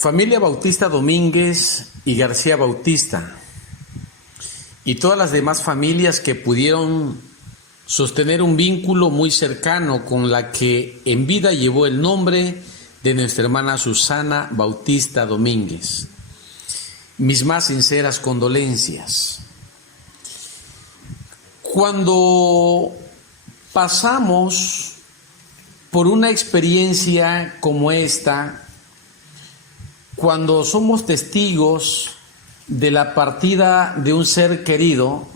Familia Bautista Domínguez y García Bautista y todas las demás familias que pudieron sostener un vínculo muy cercano con la que en vida llevó el nombre de nuestra hermana Susana Bautista Domínguez. Mis más sinceras condolencias. Cuando pasamos por una experiencia como esta, cuando somos testigos de la partida de un ser querido,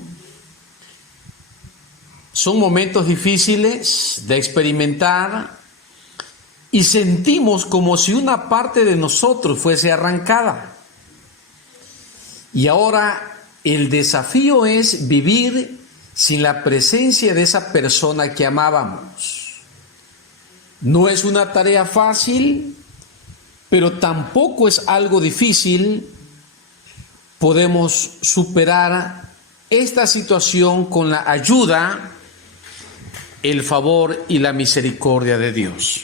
son momentos difíciles de experimentar y sentimos como si una parte de nosotros fuese arrancada. Y ahora el desafío es vivir sin la presencia de esa persona que amábamos. No es una tarea fácil, pero tampoco es algo difícil. Podemos superar esta situación con la ayuda, el favor y la misericordia de Dios.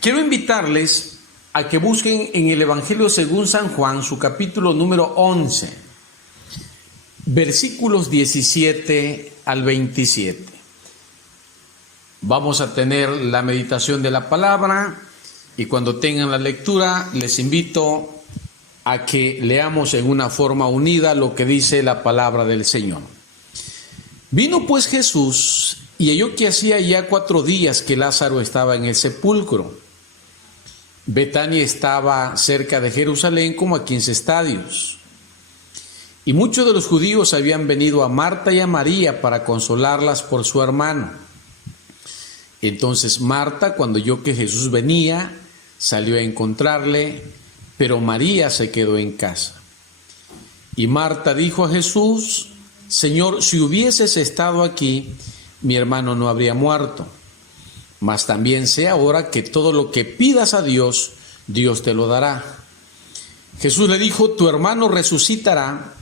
Quiero invitarles a que busquen en el Evangelio según San Juan, su capítulo número 11, versículos 17 al 27. Vamos a tener la meditación de la palabra y cuando tengan la lectura les invito a que leamos en una forma unida lo que dice la palabra del Señor. Vino pues Jesús y halló que hacía ya 4 días que Lázaro estaba en el sepulcro. Betania estaba cerca de Jerusalén como a 15 estadios. Y muchos de los judíos habían venido a Marta y a María para consolarlas por su hermano. Entonces Marta, cuando oyó que Jesús venía, salió a encontrarle, pero María se quedó en casa. Y Marta dijo a Jesús: Señor, si hubieses estado aquí, mi hermano no habría muerto. Mas también sé ahora que todo lo que pidas a Dios, Dios te lo dará. Jesús le dijo: tu hermano resucitará.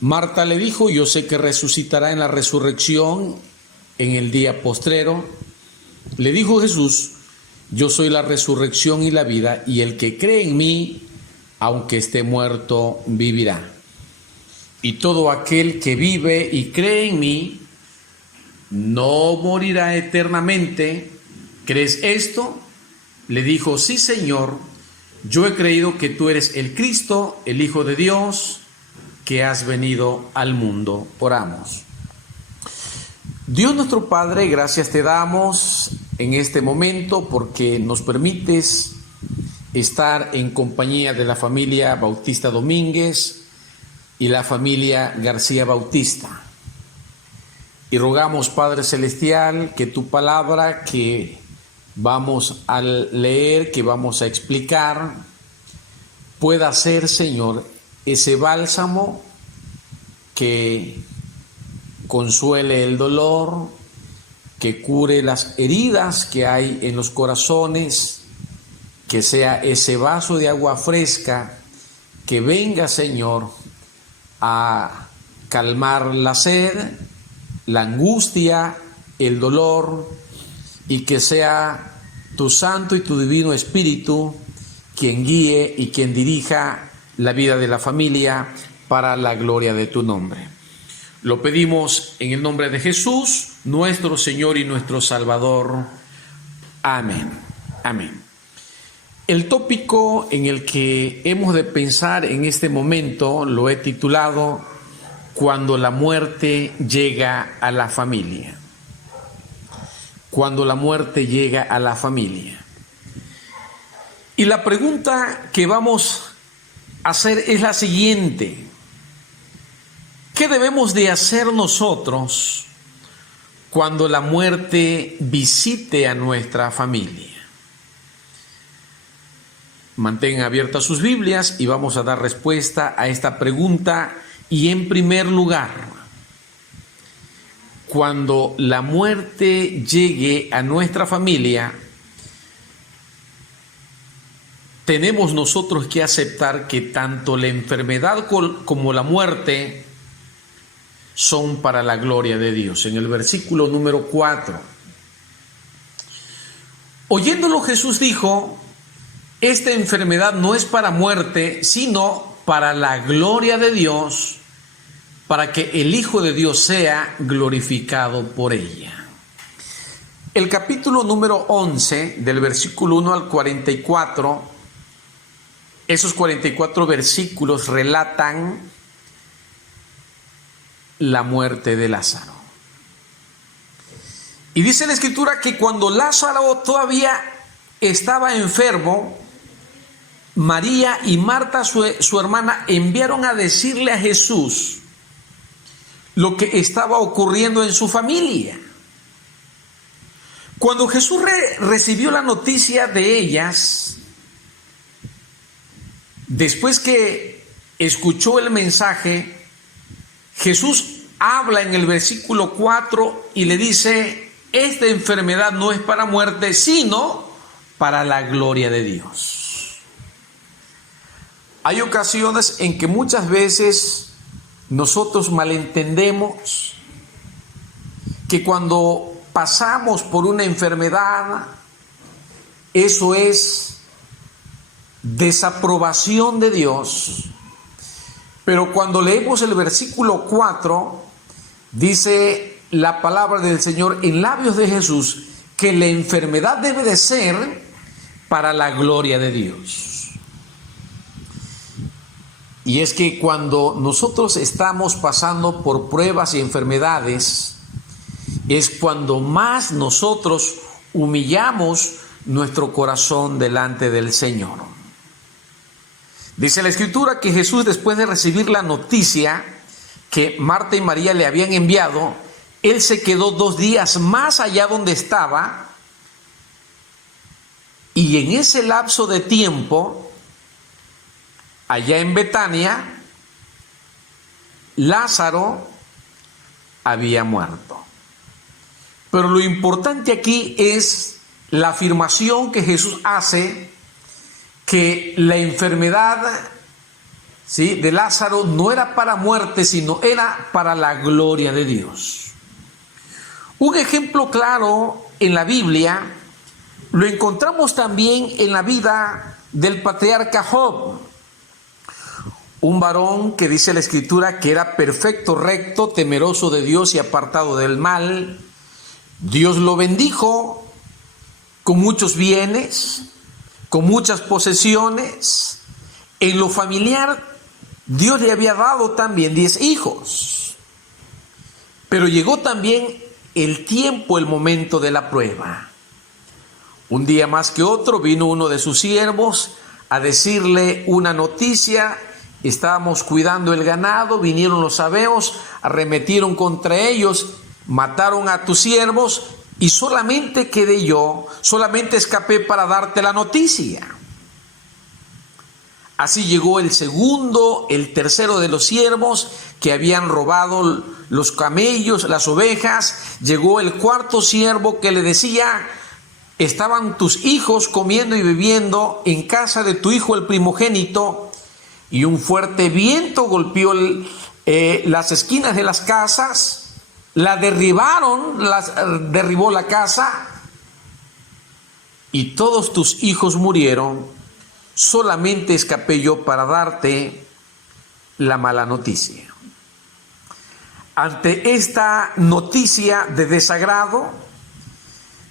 Marta le dijo: yo sé que resucitará en la resurrección en el día postrero. Le dijo Jesús: yo soy la resurrección y la vida, y el que cree en mí, aunque esté muerto, vivirá. Y todo aquel que vive y cree en mí, no morirá eternamente. ¿Crees esto? Le dijo: sí, Señor, yo he creído que tú eres el Cristo, el Hijo de Dios, que has venido al mundo. Oramos. Dios nuestro Padre, gracias te damos en este momento porque nos permites estar en compañía de la familia Bautista Domínguez y la familia García Bautista. Y rogamos, Padre Celestial, que tu palabra que vamos a leer, que vamos a explicar, pueda ser, Señor, ese bálsamo que consuele el dolor, que cure las heridas que hay en los corazones, que sea ese vaso de agua fresca que venga, Señor, a calmar la sed, la angustia, el dolor, y que sea tu Santo y tu Divino Espíritu quien guíe y quien dirija la vida de la familia para la gloria de tu nombre. Lo pedimos en el nombre de Jesús, nuestro Señor y nuestro Salvador. Amén. Amén. El tópico en el que hemos de pensar en este momento lo he titulado Cuando la muerte llega a la familia. Cuando la muerte llega a la familia. Y la pregunta que vamos a hacer es la siguiente: ¿qué debemos de hacer nosotros cuando la muerte visite a nuestra familia? Mantengan abiertas sus Biblias y vamos a dar respuesta a esta pregunta. Y en primer lugar, cuando la muerte llegue a nuestra familia, tenemos nosotros que aceptar que tanto la enfermedad como la muerte son para la gloria de Dios. En el versículo número 4, oyéndolo Jesús dijo: esta enfermedad no es para muerte, sino para la gloria de Dios, para que el Hijo de Dios sea glorificado por ella. El capítulo número 11, del versículo 1 al 44, esos 44 versículos relatan la muerte de Lázaro. Y dice la Escritura que cuando Lázaro todavía estaba enfermo, María y Marta, su hermana, enviaron a decirle a Jesús lo que estaba ocurriendo en su familia. Cuando Jesús recibió la noticia de ellas, después que escuchó el mensaje, Jesús habla en el versículo 4 y le dice: esta enfermedad no es para muerte, sino para la gloria de Dios. Hay ocasiones en que muchas veces nosotros malentendemos que cuando pasamos por una enfermedad, eso es desaprobación de Dios. Pero cuando leemos el versículo 4, dice la palabra del Señor en labios de Jesús que la enfermedad debe de ser para la gloria de Dios. Y es que cuando nosotros estamos pasando por pruebas y enfermedades, es cuando más nosotros humillamos nuestro corazón delante del Señor. Dice la Escritura que Jesús, después de recibir la noticia que Marta y María le habían enviado, Él se quedó 2 días más allá donde estaba, y en ese lapso de tiempo, allá en Betania, Lázaro había muerto. Pero lo importante aquí es la afirmación que Jesús hace, que la enfermedad, ¿sí?, de Lázaro no era para muerte, sino era para la gloria de Dios. Un ejemplo claro en la Biblia lo encontramos también en la vida del patriarca Job, un varón que dice la Escritura que era perfecto, recto, temeroso de Dios y apartado del mal. Dios lo bendijo con muchos bienes, con muchas posesiones. En lo familiar, Dios le había dado también 10 hijos. Pero llegó también el tiempo, el momento de la prueba. Un día más que otro vino uno de sus siervos a decirle una noticia. Estábamos cuidando el ganado, vinieron los sabeos, arremetieron contra ellos, mataron a tus siervos y solamente quedé yo, solamente escapé para darte la noticia. Así llegó el segundo, el tercero de los siervos que habían robado los camellos, las ovejas. Llegó el cuarto siervo que le decía: estaban tus hijos comiendo y bebiendo en casa de tu hijo el primogénito, y un fuerte viento golpeó las esquinas de las casas. La derribó la casa y todos tus hijos murieron. Solamente escapé yo para darte la mala noticia. Ante esta noticia de desagrado,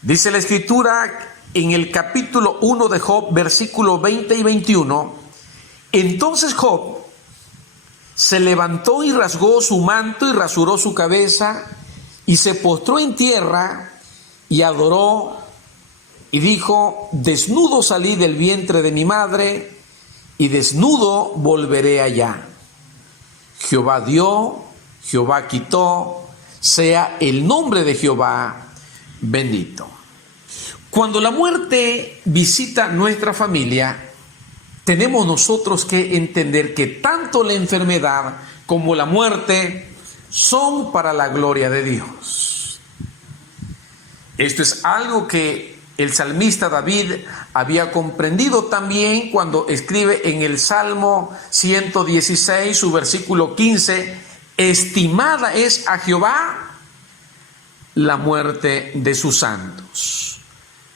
dice la Escritura en el capítulo 1 de Job, versículos 20 y 21, entonces Job se levantó y rasgó su manto y rasuró su cabeza y se postró en tierra y adoró y dijo: desnudo salí del vientre de mi madre y desnudo volveré allá. Jehová dio, Jehová quitó, sea el nombre de Jehová bendito. Cuando la muerte visita nuestra familia, tenemos nosotros que entender que tanto la enfermedad como la muerte son para la gloria de Dios. Esto es algo que el salmista David había comprendido también cuando escribe en el Salmo 116, su versículo 15: estimada es a Jehová la muerte de sus santos.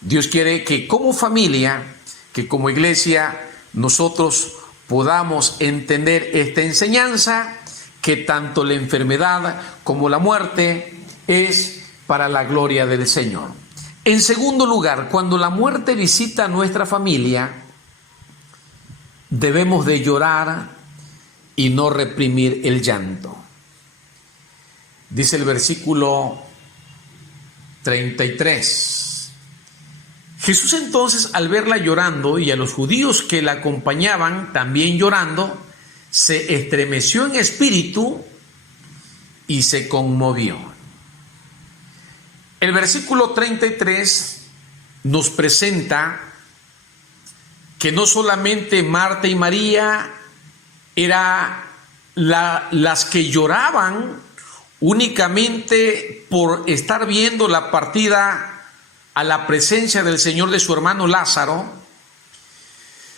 Dios quiere que como familia que como iglesia nosotros podamos entender esta enseñanza, que tanto la enfermedad como la muerte es para la gloria del Señor. En segundo lugar, cuando la muerte visita a nuestra familia, debemos de llorar y no reprimir el llanto. Dice el versículo 33. Jesús entonces, al verla llorando y a los judíos que la acompañaban también llorando, se estremeció en espíritu y se conmovió. El versículo 33 nos presenta que no solamente Marta y María eran las que lloraban únicamente por estar viendo la partida a la presencia del Señor de su hermano Lázaro,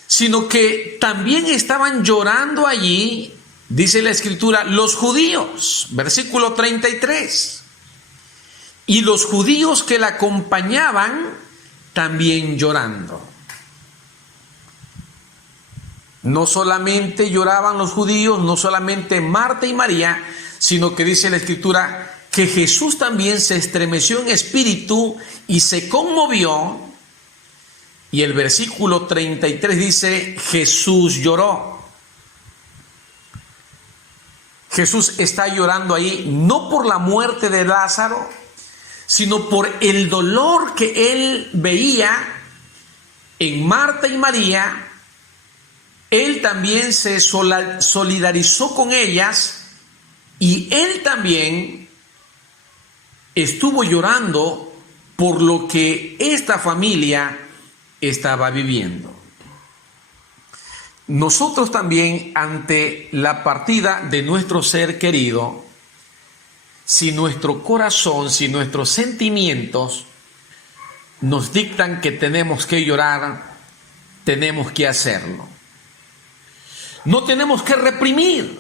sino que también estaban llorando allí, dice la Escritura, los judíos, versículo 33. Y los judíos que la acompañaban también llorando. No solamente lloraban los judíos, no solamente Marta y María, sino que dice la Escritura que Jesús también se estremeció en espíritu y se conmovió. Y el versículo 33 dice, Jesús lloró. Jesús está llorando ahí no por la muerte de Lázaro, sino por el dolor que él veía en Marta y María. Él también se solidarizó con ellas y él también estuvo llorando por lo que esta familia estaba viviendo. Nosotros también, ante la partida de nuestro ser querido, si nuestro corazón, si nuestros sentimientos nos dictan que tenemos que llorar, tenemos que hacerlo. No tenemos que reprimir.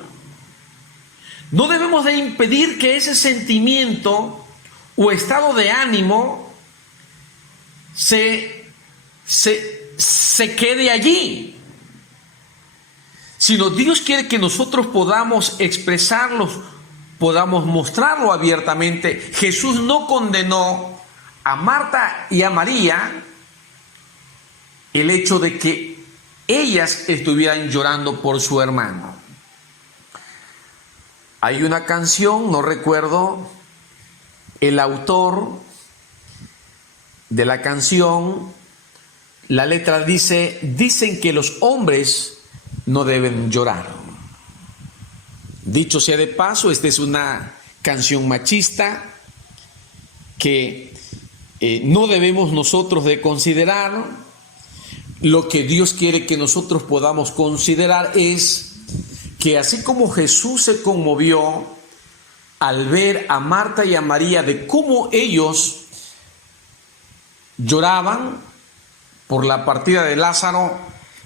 No debemos de impedir que ese sentimiento o estado de ánimo se quede allí. Sino Dios quiere que nosotros podamos expresarlos, podamos mostrarlo abiertamente. Jesús no condenó a Marta y a María el hecho de que ellas estuvieran llorando por su hermano. Hay una canción, no recuerdo el autor de la canción, la letra dice, dicen que los hombres no deben llorar. Dicho sea de paso, esta es una canción machista que no debemos nosotros de considerar. Lo que Dios quiere que nosotros podamos considerar es que así como Jesús se conmovió al ver a Marta y a María de cómo ellos lloraban por la partida de Lázaro,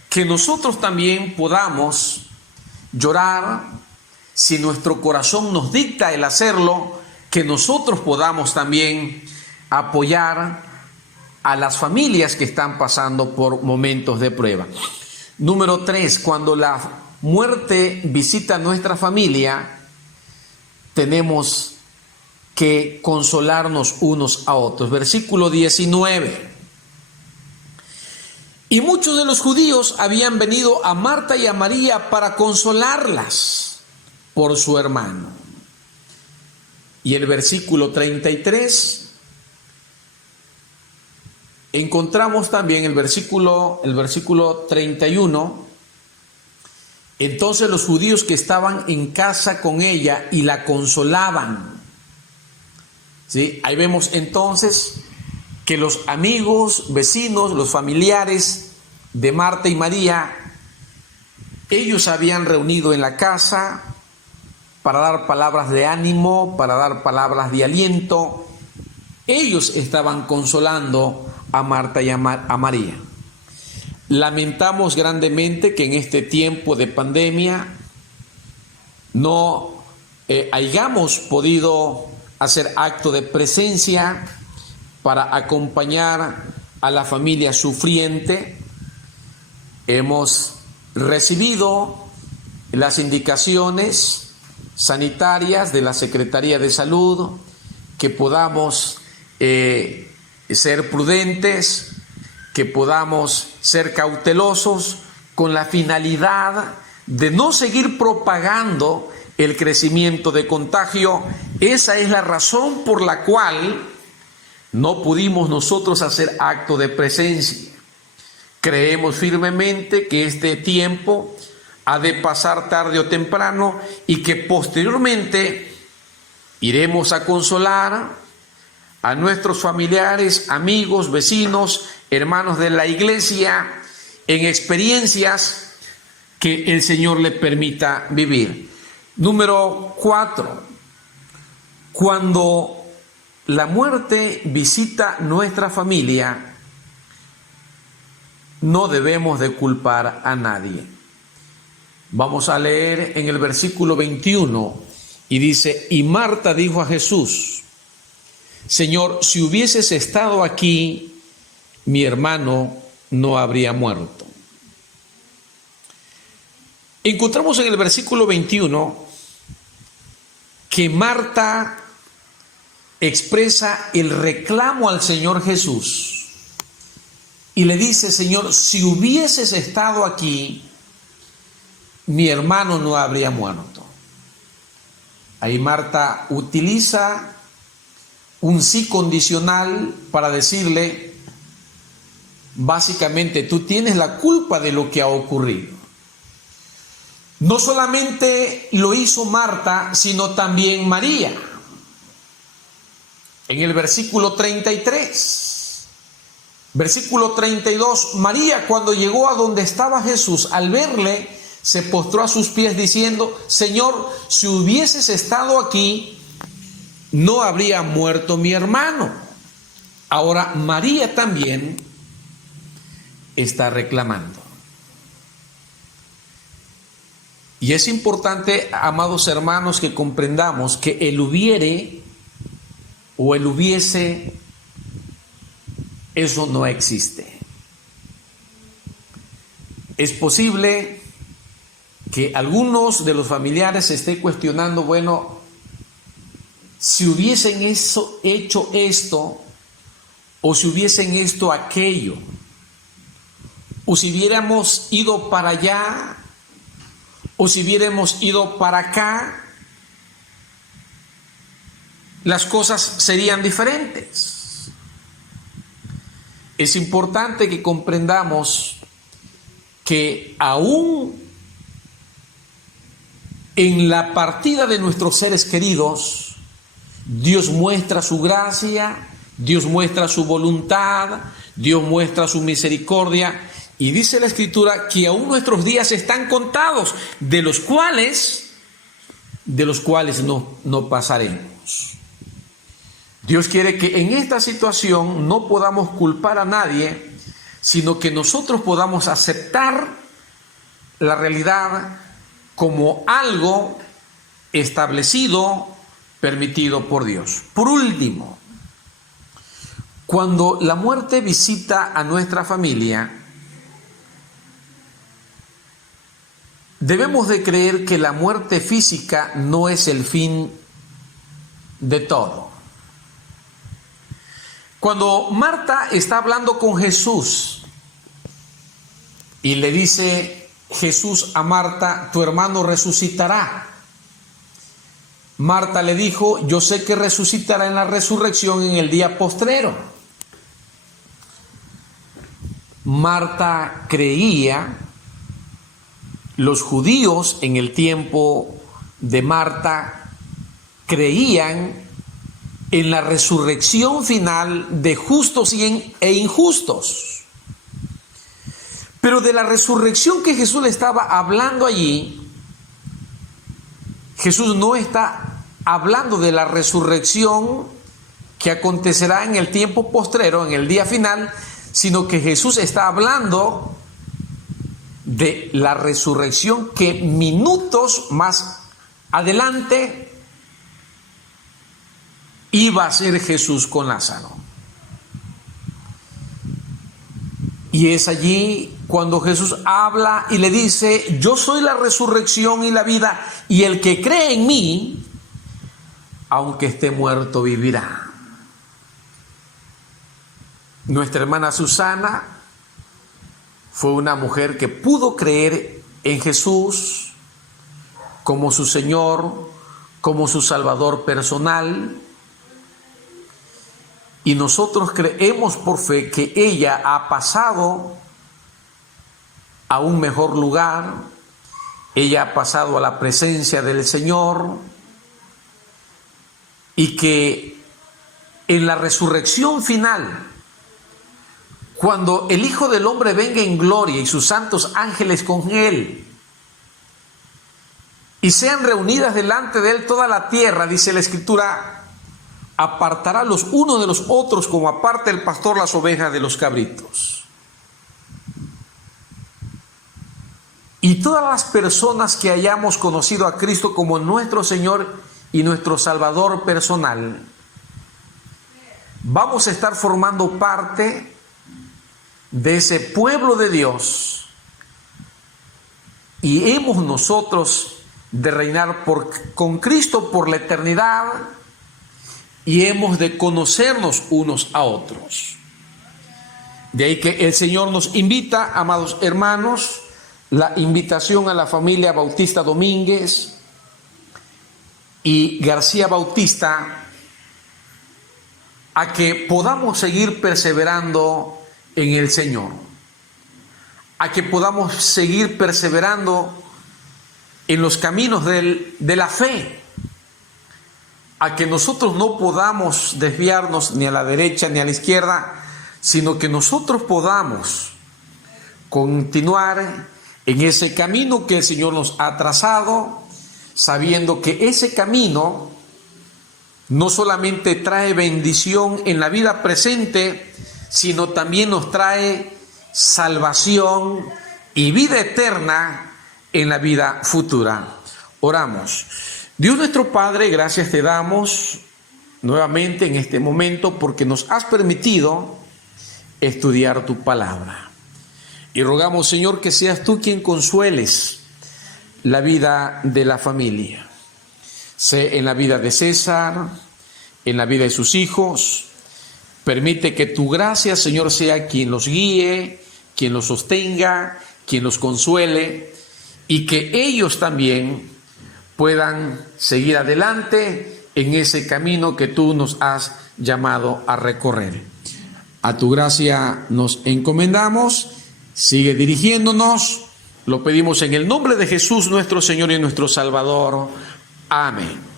que nosotros también podamos llorar, si nuestro corazón nos dicta el hacerlo, que nosotros podamos también apoyar a las familias que están pasando por momentos de prueba. Número 3, cuando la muerte visita a nuestra familia, tenemos que consolarnos unos a otros. Versículo 19. Y muchos de los judíos habían venido a Marta y a María para consolarlas por su hermano. Y el versículo 33, encontramos también el versículo 31. Entonces los judíos que estaban en casa con ella y la consolaban. ¿Sí? Ahí vemos entonces que los amigos, vecinos, los familiares de Marta y María, ellos se habían reunido en la casa para dar palabras de ánimo, para dar palabras de aliento. Ellos estaban consolando a Marta y a María. Lamentamos grandemente que en este tiempo de pandemia no hayamos podido hacer acto de presencia para acompañar a la familia sufriente, hemos recibido las indicaciones sanitarias de la Secretaría de Salud, que podamos ser prudentes, que podamos ser cautelosos con la finalidad de no seguir propagando el crecimiento de contagio. Esa es la razón por la cual no pudimos nosotros hacer acto de presencia. Creemos firmemente que este tiempo ha de pasar tarde o temprano y que posteriormente iremos a consolar a nuestros familiares, amigos, vecinos, hermanos de la iglesia en experiencias que el Señor le permita vivir. Número 4. Cuando la muerte visita nuestra familia, no debemos de culpar a nadie. Vamos a leer en el versículo 21 y dice: y Marta dijo a Jesús: Señor, si hubieses estado aquí, mi hermano no habría muerto. Encontramos en el versículo 21 que Marta expresa el reclamo al Señor Jesús y le dice: Señor, si hubieses estado aquí, mi hermano no habría muerto. Ahí Marta utiliza un sí condicional para decirle, básicamente, tú tienes la culpa de lo que ha ocurrido. No solamente lo hizo Marta, sino también María. En el versículo 33, versículo 32, María, cuando llegó a donde estaba Jesús, al verle, se postró a sus pies diciendo: Señor, si hubieses estado aquí, no habría muerto mi hermano. Ahora, María también está reclamando. Y es importante, amados hermanos, que comprendamos que el hubiere o el hubiese, eso no existe. Es posible que algunos de los familiares se estén cuestionando, bueno, si hubiesen hecho esto, o si hubiesen esto aquello, o si hubiéramos ido para allá, o si hubiéramos ido para acá, las cosas serían diferentes. Es importante que comprendamos que aún en la partida de nuestros seres queridos, Dios muestra su gracia, Dios muestra su voluntad, Dios muestra su misericordia, y dice la Escritura que aún nuestros días están contados, de los cuales no pasaremos. Dios quiere que en esta situación no podamos culpar a nadie, sino que nosotros podamos aceptar la realidad como algo establecido, permitido por Dios. Por último, cuando la muerte visita a nuestra familia, debemos de creer que la muerte física no es el fin de todo. Cuando Marta está hablando con Jesús y le dice Jesús a Marta: tu hermano resucitará. Marta le dijo: yo sé que resucitará en la resurrección en el día postrero. Marta creía, los judíos en el tiempo de Marta creían en la resurrección final de justos e injustos. Pero de la resurrección que Jesús le estaba hablando allí, Jesús no está hablando de la resurrección que acontecerá en el tiempo postrero, en el día final, sino que Jesús está hablando de la resurrección que minutos más adelante iba a ser Jesús con Lázaro. Y es allí cuando Jesús habla y le dice: yo soy la resurrección y la vida, y el que cree en mí, aunque esté muerto, vivirá. Nuestra hermana Susana fue una mujer que pudo creer en Jesús como su Señor, como su Salvador personal. Y nosotros creemos por fe que ella ha pasado a un mejor lugar, ella ha pasado a la presencia del Señor, y que en la resurrección final, cuando el Hijo del Hombre venga en gloria y sus santos ángeles con Él, y sean reunidas delante de Él toda la tierra, dice la Escritura, apartará los unos de los otros como aparta el pastor las ovejas de los cabritos. Y todas las personas que hayamos conocido a Cristo como nuestro Señor y nuestro Salvador personal, vamos a estar formando parte de ese pueblo de Dios, y hemos nosotros de reinar con Cristo por la eternidad, y hemos de conocernos unos a otros. De ahí que el Señor nos invita, amados hermanos, la invitación a la familia Bautista Domínguez y García Bautista, a que podamos seguir perseverando en el Señor, a que podamos seguir perseverando en los caminos de la fe, a que nosotros no podamos desviarnos ni a la derecha ni a la izquierda, sino que nosotros podamos continuar en ese camino que el Señor nos ha trazado, sabiendo que ese camino no solamente trae bendición en la vida presente, sino también nos trae salvación y vida eterna en la vida futura. Oramos. Dios nuestro Padre, gracias te damos nuevamente en este momento porque nos has permitido estudiar tu palabra. Y rogamos, Señor, que seas tú quien consueles la vida de la familia. Sé en la vida de César, en la vida de sus hijos. Permite que tu gracia, Señor, sea quien los guíe, quien los sostenga, quien los consuele, y que ellos también puedan seguir adelante en ese camino que tú nos has llamado a recorrer. A tu gracia nos encomendamos, sigue dirigiéndonos, lo pedimos en el nombre de Jesús nuestro Señor y nuestro Salvador. Amén.